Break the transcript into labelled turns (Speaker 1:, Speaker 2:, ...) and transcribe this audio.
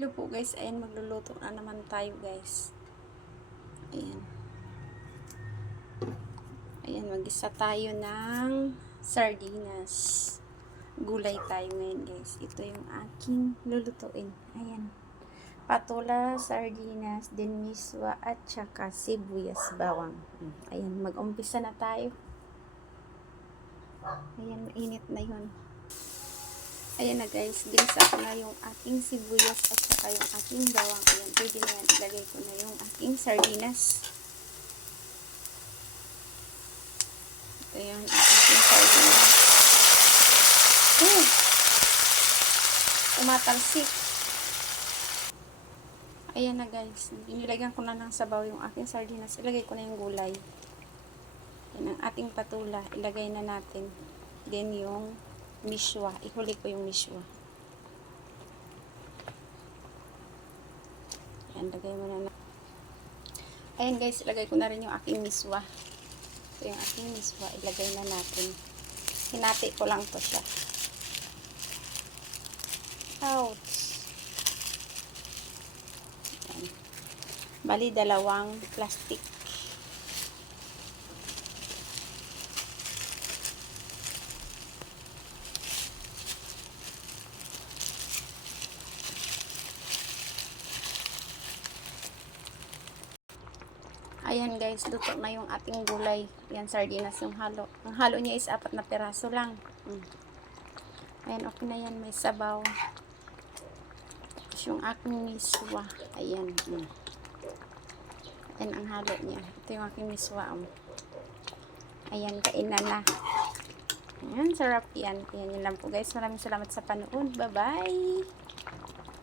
Speaker 1: Hello po guys, ayan magluluto na naman tayo guys. Ayan. Ayan, mag-isa tayo ng sardinas. Gulay tayo ngayon guys. Ito yung aking lulutuin. Ayan. Patula, sardinas, din miswa, at saka sibuyas bawang. Ayan, mag-umpisa na tayo. Ayan, mainit na yun. Ayan na guys, ginisa ko na yung aking sibuyas at saka yung aking bawang. Ayan, pwede na yan. Ilagay ko na yung aking sardinas. Ito yung aking sardinas. Oh! Tumatalsik. Ayan na guys. Inilagyan ko na ng sabaw yung aking sardinas. Ilagay ko na yung gulay. Yan ang ating patula. Ilagay na natin. Then yung miswa. Ihuli ko yung miswa. Ayan, lagay mo na na. Ayan guys, ilagay ko na rin yung aking miswa. Ito yung aking miswa. Ilagay na natin. Hinati ko lang to siya. Ouch! Ayan. Bali, dalawang plastic. Ayan guys, luto na yung ating gulay. Yan, sardinas yung halo. Ang halo niya is apat na peraso lang. Mm. Ayan, okay na yan. May sabaw. Tapos yung aking miswa. Ayan. Mm. Ayan ang halo niya. Ito yung aking miswa. Um. Ayan, kainan na. Ayan, sarap yan. Ayan yun lang po guys. Maraming salamat sa panood. Bye-bye!